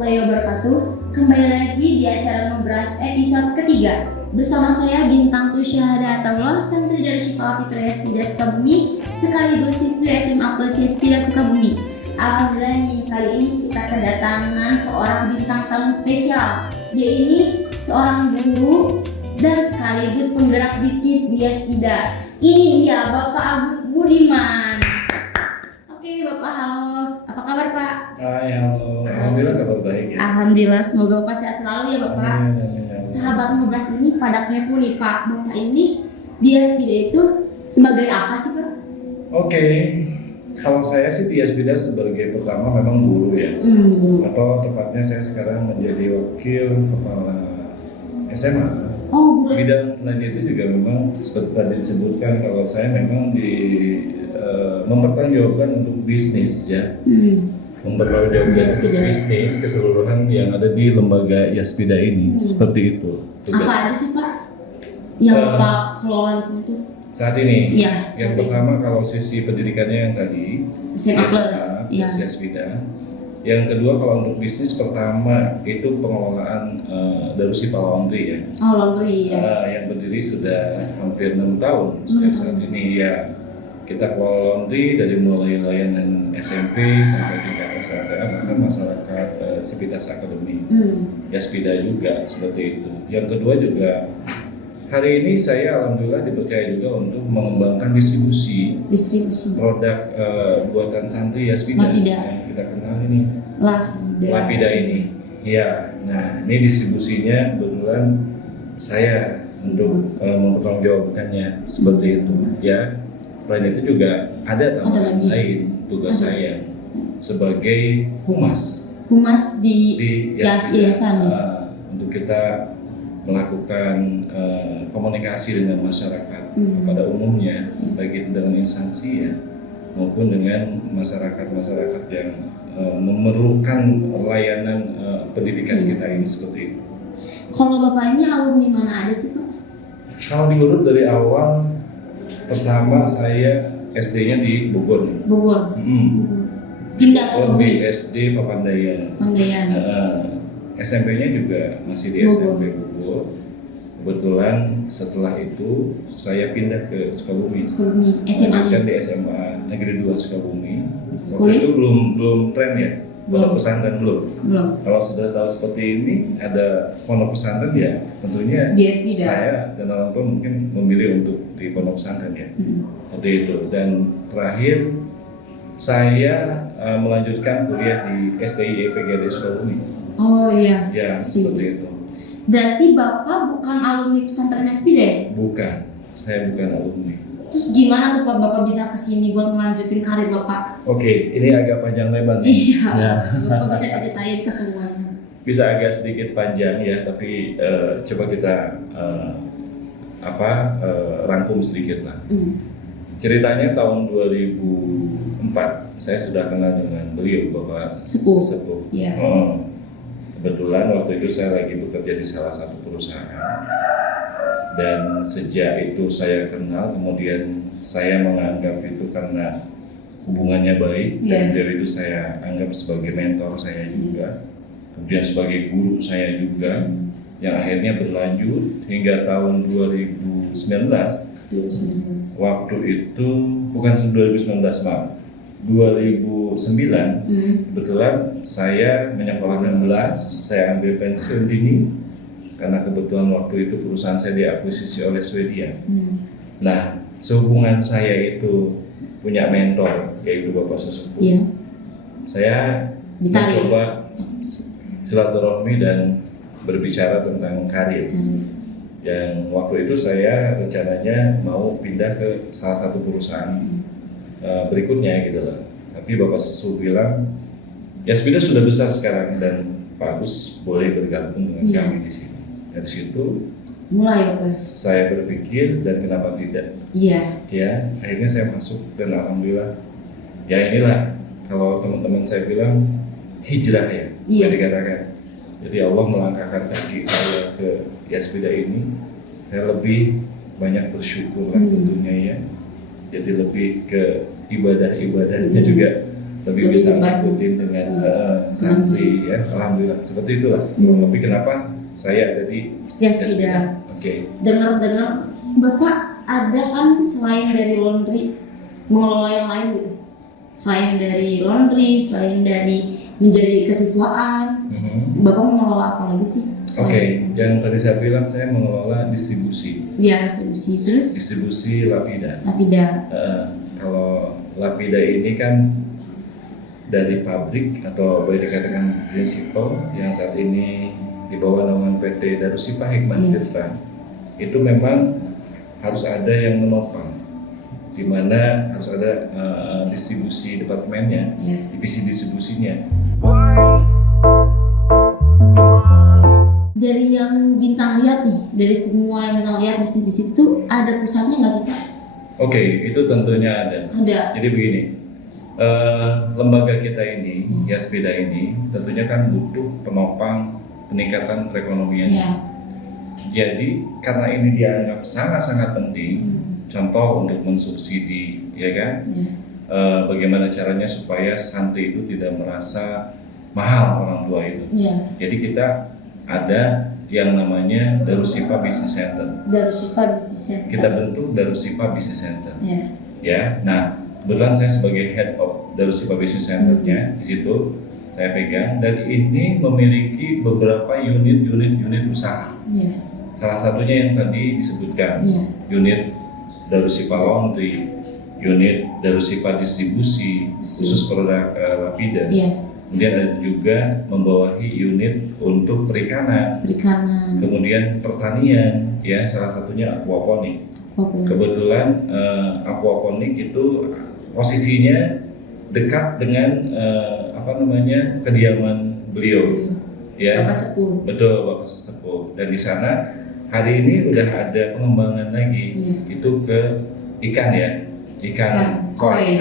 warahmatullahi wabarakatuh. Kembali lagi di acara Ngebras episode ketiga. Bersama saya Bintang Tusyahada Ataullah, santri dari Syifa Fitri Yaspida Sukabumi, sekaligus siswi SMA Plus Yaspida Sukabumi. Alhamdulillah nih, kali ini kita kedatangan seorang bintang tamu spesial. Dia ini seorang guru dan sekaligus penggerak bisnis di Yaspida. Ini dia Bapak Agus Budiman. Oke Bapak, halo. Apa kabar Pak? Hai, halo. Alhamdulillah kabar baik ya. Alhamdulillah, semoga Bapak sehat selalu ya Bapak. Amin. Sahabat Ngebras ini pada kepo nih Pak. Bapak ini di Yaspida itu sebagai apa sih Pak? Oke, kalau saya sih di Yaspida sebagai pertama memang guru ya. Guru. Atau tepatnya saya sekarang menjadi wakil kepala SMA. Oh, guru. Bidang selain itu juga memang seperti tadi disebutkan kalau saya memang mempertanggungjawabkan untuk bisnis ya. Mempertanggungjawabkan Yaspida. bisnis keseluruhan yang ada di lembaga Yaspida ini. Seperti itu. Apa aja sih Pak yang Bapak kelola di sini tuh? Saat ini, Iya, yang pertama kalau sisi pendidikannya yang tadi SMA Plus, ya. Yaspida. Yang kedua kalau untuk bisnis pertama itu pengelolaan Darushifa Laundry ya. Oh, laundry ya. Yang berdiri sudah hampir 6 tahun sejak saat ini ya. Kita kelola laundry dari mulai layanan SMP sampai tingkat SMA, bahkan masyarakat Civitas Academy. Yaspida juga seperti itu. Yang kedua juga hari ini saya alhamdulillah dipercaya juga untuk mengembangkan distribusi produk buatan santri Yaspida Lapida. yang kita kenal ini. Lapida ini. Ya, nah ini distribusinya kebetulan saya untuk mempertanggungjawabkannya seperti itu. Ya, selain itu juga ada tambahan lain tugas saya sebagai humas di yayasan ya. Untuk kita melakukan komunikasi dengan masyarakat pada umumnya, baik itu dengan instansi ya maupun dengan masyarakat yang memerlukan layanan pendidikan kita ini seperti itu. Kalau Bapak ini alumni mana aja sih Pak? Kalau diurut dari awal, pertama saya SD-nya di Bogor. Bogor. Pindah ke Sukabumi. Di SD Papandayan. SMP-nya juga masih di SMP Bogor. Kebetulan setelah itu saya pindah ke Sukabumi. SMA-nya. Di SMA Negeri 2 Sukabumi. Waktu itu belum tren ya, pondok pesantren belum. Kalau sudah tahu seperti ini ada pondok pesantren ya, tentunya saya dan orang tua mungkin memilih untuk di pondok pesantren ya. Seperti itu. Dan terakhir saya melanjutkan kuliah di STI PGRI Sukabumi. Oh iya. Ya, seperti itu. Berarti Bapak bukan alumni pesantren Yaspida ya? Bukan, saya bukan alumni. Terus gimana tuh Pak Bapak bisa kesini buat melanjutin karir Bapak? Oke, ini agak panjang lebar nih. Iya, ya. Bapak bisa ceritain ke semuanya. Bisa agak sedikit panjang ya, tapi coba kita rangkum sedikit lah. Ceritanya tahun 2004 saya sudah kenal dengan beliau Bapak Sepuh. Yeah. Kebetulan waktu itu saya lagi bekerja di salah satu perusahaan dan sejak itu saya kenal, kemudian saya menganggap itu karena hubungannya baik dan dari itu saya anggap sebagai mentor saya juga, kemudian sebagai guru saya juga, yang akhirnya berlanjut hingga tahun 2019. Waktu itu bukan 2019 maaf, 2009 kebetulan saya menyekolah 16, saya ambil pensiun dini karena kebetulan waktu itu perusahaan saya diakuisisi oleh Swedia. Nah, sehubungan saya itu punya mentor yaitu Bapak Sesepuh. Saya mencoba silaturahmi dan berbicara tentang karir. Yang waktu itu saya rencananya mau pindah ke salah satu perusahaan berikutnya gitu lah. Tapi Bapak Sesepuh bilang, Yaspida sudah besar sekarang dan Pak Agus boleh bergabung dengan kami di sini. Dari situ mulai Bapak. Saya berpikir dan kenapa tidak? Ya, akhirnya saya masuk dan alhamdulillah. Ya inilah kalau teman-teman saya bilang hijrah ya, dikatakan. Jadi Allah melangkahkan kaki saya ke Yaspida ini. Saya lebih banyak bersyukur lah tentunya ya. Jadi lebih ke ibadah-ibadahnya juga lebih Lebih bisa dibantu. ngikutin dengan santri ya. Alhamdulillah seperti itulah. Tapi kenapa saya ada di Yaspida. Oke. Dengar-dengar Bapak ada kan selain dari laundry mengelola yang lain gitu. Selain dari laundry, selain dari menjadi kesiswaan, Bapak mengelola apa lagi sih? Oke, yang tadi saya bilang saya mengelola distribusi. Ya, distribusi. Terus Distribusi Lapida. Kalau Lapida ini kan dari pabrik atau boleh dikatakan prinsipal yang saat ini di bawah naungan PT Darushifa Hikmah Tirta, itu memang harus ada yang menopang, di mana harus ada distribusi departemennya, divisi distribusinya. Dari yang Bintang lihat nih, dari semua yang Bintang lihat bisnis-bisnis itu ada pusatnya nggak sih Pak? Oke, itu tentunya ada. Ada. Jadi begini, lembaga kita ini, Yaspida ini, tentunya kan butuh penopang peningkatan perekonomian. Jadi karena ini dianggap sangat-sangat penting, contoh untuk mensubsidi, ya kan? Bagaimana caranya supaya santri itu tidak merasa mahal orang tua itu. Jadi kita ada yang namanya Darushifa Business Center. Darushifa Business Center. Kita bentuk Darushifa Business Center. Ya, nah kebetulan saya sebagai head of Darushifa Business Center-nya di situ saya pegang, dan ini memiliki beberapa unit usaha. Salah satunya yang tadi disebutkan, unit Darushifa Laundry, unit Darushifa Distribusi khusus produk Lapida. Kemudian ada juga membawahi unit untuk perikanan, kemudian pertanian, ya salah satunya aquaponik. Kebetulan aquaponik itu posisinya dekat dengan kediaman beliau, ya. Bapak Sepuh. Betul, Bapak Sepuh. Dan di sana hari ini udah ada pengembangan lagi, itu ke ikan ya, ikan koi.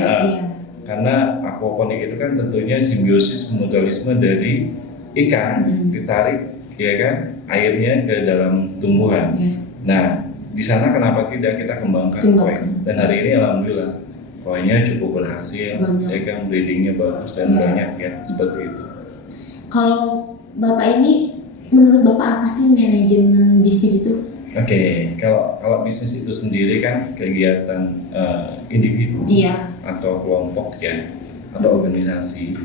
Karena aquaponik itu kan tentunya simbiosis mutualisme dari ikan ditarik, ya kan, airnya ke dalam tumbuhan. Nah, di sana kenapa tidak kita kembangkan koi? Dan hari ini alhamdulillah koinya cukup berhasil, ya kan, breedingnya bagus dan banyak ya, seperti itu. Kalau Bapak ini, menurut Bapak apa sih manajemen bisnis itu? Oke, kalau bisnis itu sendiri kan kegiatan individu atau kelompok ya, atau organisasi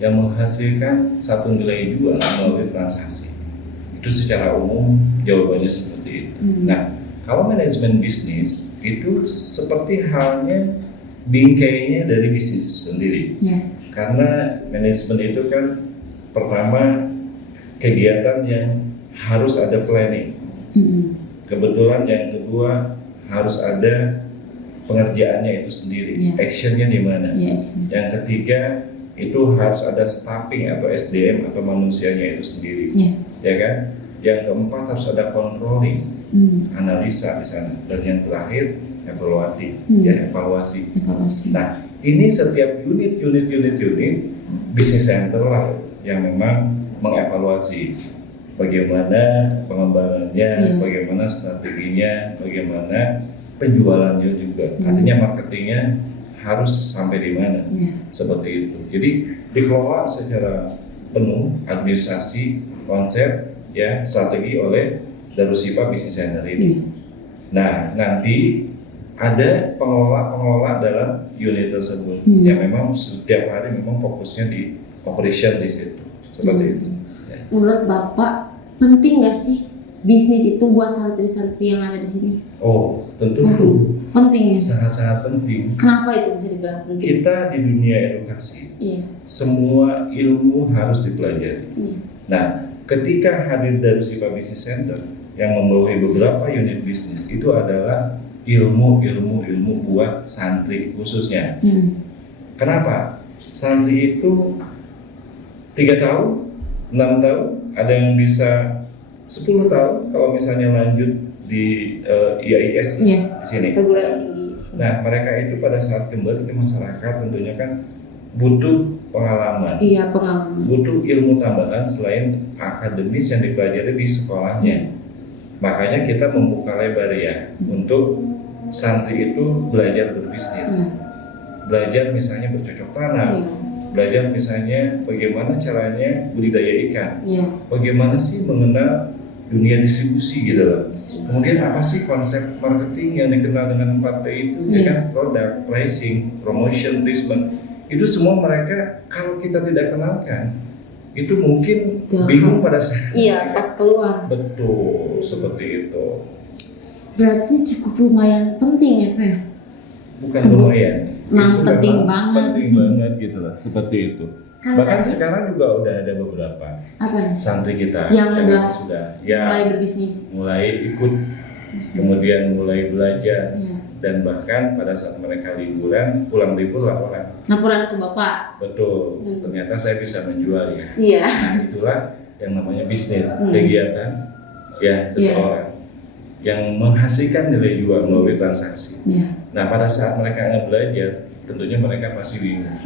yang menghasilkan satu nilai jual melalui transaksi. Itu secara umum jawabannya seperti itu. Nah, kalau manajemen bisnis itu seperti halnya bingkainya dari bisnis sendiri. Karena manajemen itu kan pertama kegiatan yang harus ada planning. Kebetulan yang kedua harus ada pengerjaannya itu sendiri, actionnya di mana. Yang ketiga itu harus ada staffing atau SDM atau manusianya itu sendiri, ya kan. Yang keempat harus ada controlling, analisa di sana, dan yang terakhir evaluasi. Nah, ini setiap unit business center lah yang memang mengevaluasi bagaimana pengembangannya, bagaimana strateginya, bagaimana penjualannya juga. Artinya marketingnya harus sampai di mana, seperti itu. Jadi dikelola secara penuh administrasi, konsep, ya, strategi oleh Darushifa Business Center ini. Nah, nanti ada pengelola dalam unit tersebut yang memang setiap hari memang fokusnya di operation di situ, seperti itu. Menurut Bapak penting nggak sih bisnis itu buat santri-santri yang ada di sini? Oh, tentu penting ya. Sangat-sangat penting. Kenapa itu bisa dibilang penting? Kita di dunia edukasi, semua ilmu harus dipelajari. Nah, ketika hadir Darushifa Business Center yang membawahi beberapa unit bisnis, itu adalah ilmu buat santri khususnya. Kenapa? Santri itu 3 tahun, 6 tahun, ada yang bisa 10 tahun kalau misalnya lanjut di IAIS di sini. Perguruan tinggi. Nah, mereka itu pada saat kembali ke masyarakat tentunya kan butuh pengalaman. Butuh ilmu tambahan selain akademis yang dipelajari di sekolahnya. Makanya kita membuka lebar ya untuk santri itu belajar berbisnis. Belajar misalnya bercocok tanam, Belajar misalnya bagaimana caranya budidaya ikan, Iya. bagaimana sih mengenal dunia distribusi gitu loh. Kemudian apa sih konsep marketing yang dikenal dengan 4P itu, ya kan? Product, pricing, promotion, placement. Itu semua mereka kalau kita tidak kenalkan, itu mungkin bingung pada saat pas keluar. Betul, seperti itu. Berarti cukup lumayan penting ya Pak ya? Bukan lumayan, Memang itu penting memang banget. penting banget gitu lah, seperti itu. Kan Bahkan tadi- sekarang juga udah ada beberapa Apa nih? santri kita Yang udah sudah mulai berbisnis. mulai ikut, kemudian mulai belajar, Iya. dan bahkan pada saat mereka liburan, pulang libur laporan. Laporan ke Bapak. Betul, ternyata saya bisa menjual ya. Iya. Nah, itulah yang namanya bisnis, Hmm. kegiatan ya seseorang yang menghasilkan nilai jual melalui transaksi. Iya. Nah, pada saat mereka nggak belajar, tentunya mereka pasti bingung.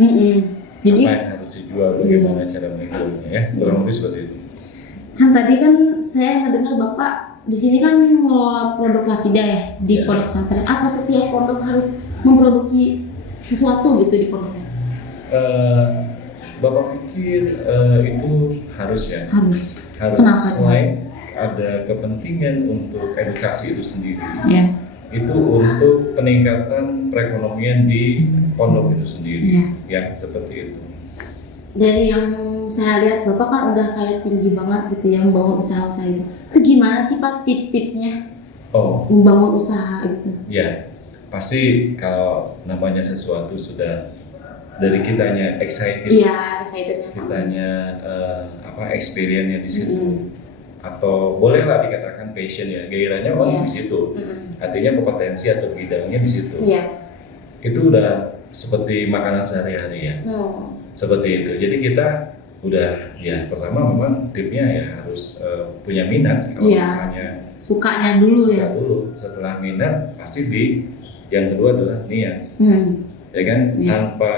Jadi Apa yang harus dijual, bagaimana cara menjualnya ya, kurang lebih seperti itu. kan tadi kan saya ngedengar Bapak di sini kan mengelola produk Lavida ya di Ya. pondok pesantren. Apa setiap pondok harus memproduksi sesuatu gitu di pondoknya? Bapak pikir itu harus ya, Harus. harus. Kenapa itu Selain ada kepentingan untuk edukasi itu sendiri, Ya. itu untuk peningkatan perekonomian di pondok itu sendiri, ya seperti itu. Dari yang saya lihat Bapak kan udah kayak tinggi banget gitu ya membangun usaha-usaha itu. Itu gimana sih Pak tips-tipsnya Oh membangun usaha gitu? ya, pasti kalau namanya sesuatu sudah dari kitanya excited, Iya, excitednya Pak. kitanya experience-nya di situ, atau bolehlah dikatakan passion ya, gairahnya Iya. di situ. Artinya kompetensi atau bidangnya di situ. Iya. Itu udah seperti makanan sehari-hari ya. Seperti itu. Jadi kita udah ya pertama memang tipnya ya harus punya minat. Kalau Iya. misalnya Sukanya dulu suka ya. dulu, setelah minat pasti yang kedua adalah niat. Ya kan? Iya. Tanpa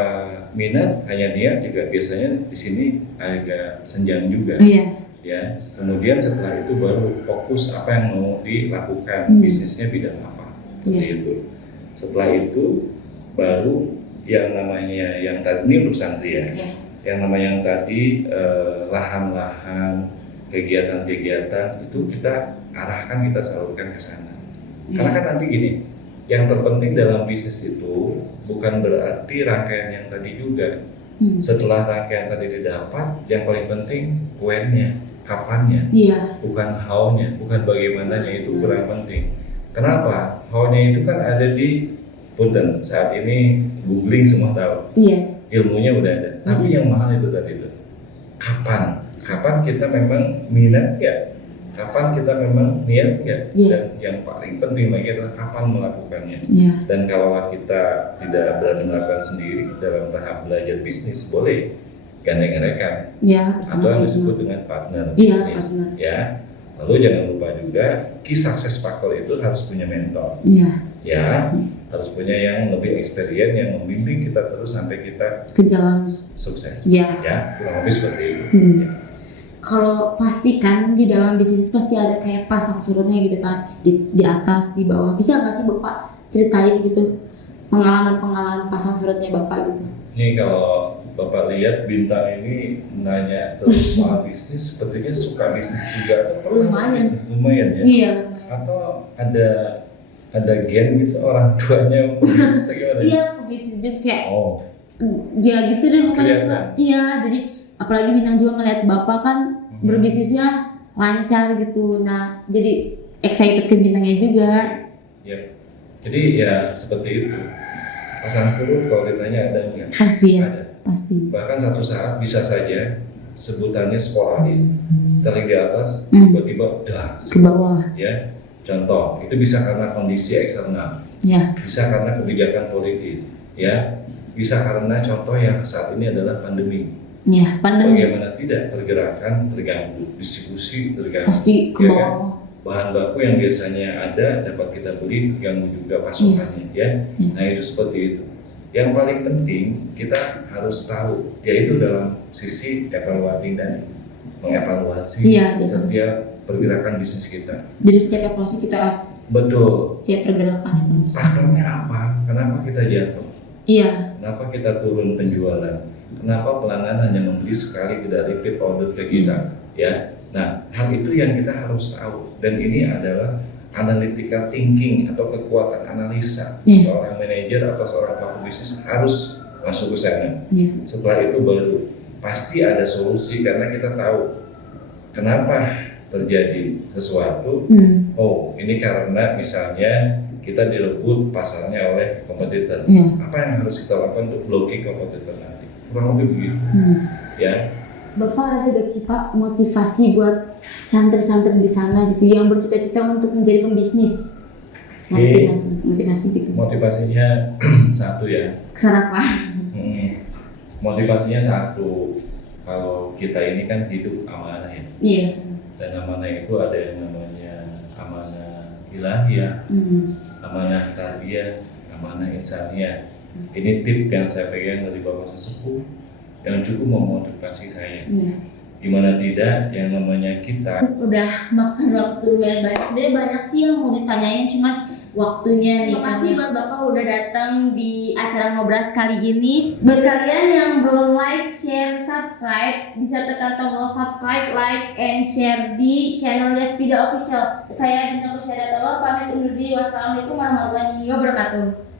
minat hanya niat juga biasanya di sini agak senjang juga. Iya. Ya. Kemudian setelah itu baru fokus apa yang mau dilakukan, bisnisnya bidang apa. Seperti itu. Setelah itu baru yang namanya yang tadi ini untuk santri ya. Yang namanya yang tadi lahan-lahan, kegiatan-kegiatan itu kita arahkan, kita salurkan ke sana. Karena kan nanti gini, yang terpenting dalam bisnis itu bukan berarti rangkaian yang tadi juga. Setelah rangkaian tadi didapat, yang paling penting when-nya, kapannya, bukan how-nya, bukan bagaimananya, itu kurang penting. Kenapa? How-nya itu kan ada di punten, saat ini googling semua tahu. Ilmunya udah ada. Tapi yang mahal itu tadi itu. Kapan? Kapan kita memang minat ya? Kapan kita memang niat nggak? Dan yang paling penting lagi adalah kapan melakukannya. Dan kalau kita tidak berani melakukan sendiri dalam tahap belajar bisnis, boleh gandeng rekan atau yang disebut dengan partner bisnis. Ya. Lalu jangan lupa juga key success factor itu harus punya mentor. Ya, harus punya yang lebih experience yang membimbing kita terus sampai kita ke jalan sukses. Ya, kurang lebih seperti itu. Kalau pastikan di dalam bisnis pasti ada kayak pasang surutnya gitu kan, di atas, di bawah. Bisa nggak sih Bapak ceritain gitu pengalaman pasang surutnya Bapak gitu? Ini kalau Bapak lihat Bintang ini nanya terus soal bisnis, sepertinya suka bisnis juga atau pernah bisnis lumayan ya? Iya. Atau ada gen gitu orang tuanya bisnis gimana? Iya, bisnis juga kayak. Ya gitu deh pokoknya. Kelihatan. Iya, jadi apalagi Bintang juga ngeliat Bapak kan berbisnisnya lancar gitu. Nah, jadi excited ke Bintangnya juga. Ya. Jadi ya seperti itu. Pasang surut kalau ditanya ada nggak? Pasti ya. Ada. Pasti. Bahkan satu saat bisa saja sebutannya sporadis, tarik di atas, tiba-tiba udah ke bawah. Ya, contoh itu bisa karena kondisi eksternal, bisa karena kebijakan politis, ya, bisa karena contoh yang saat ini adalah pandemi. Pandemi. Bagaimana tidak pergerakan terganggu, distribusi terganggu, pasti ke bawah. Kan? Bahan baku yang biasanya ada dapat kita beli terganggu juga pasokannya, ya. Nah itu seperti itu. Yang paling penting kita harus tahu, yaitu dalam sisi evaluating dan mengevaluasi setiap pergerakan bisnis kita. Jadi setiap evaluasi kita setiap pergerakan faktornya apa? Kenapa kita jatuh? Iya. Kenapa kita turun penjualan? Kenapa pelanggan hanya membeli sekali, tidak repeat order ke kita, ya? Nah, hal itu yang kita harus tahu, dan ini adalah analytical thinking atau kekuatan analisa seorang manajer atau seorang pelaku bisnis harus masuk ke sana. Setelah itu baru pasti ada solusi, karena kita tahu kenapa terjadi sesuatu. Oh, ini karena misalnya kita direbut pasarnya oleh kompetitor. Apa yang harus kita lakukan untuk blocking kompetitor nanti? Kurang lebih begitu. Ya. Bapak ada gak sih Pak motivasi buat santri-santri di sana gitu yang bercita-cita untuk menjadi pembisnis? Motivasi gitu. Motivasinya satu ya. Kenapa? Motivasinya satu. Kalau kita ini kan hidup amanah ya. Iya. Dan amanah itu ada yang namanya amanah ilahiyah, amanah tarbiyah, amanah insaniyah. Ini tip yang saya pegang dari Bapak Sesepuh yang cukup memotivasi saya. Gimana tidak, yang namanya kita udah makan waktu lumayan banyak. Sebenarnya banyak sih yang mau ditanyain, cuman waktunya nih. Terima kasih buat Bapak udah datang di acara Ngobras kali ini. Buat kalian yang belum like, share, subscribe, bisa tekan tombol subscribe, like, and share di channel Yasvida Official. Saya Bintang Kusyadatullah pamit undur diri. Wassalamualaikum warahmatullahi wabarakatuh.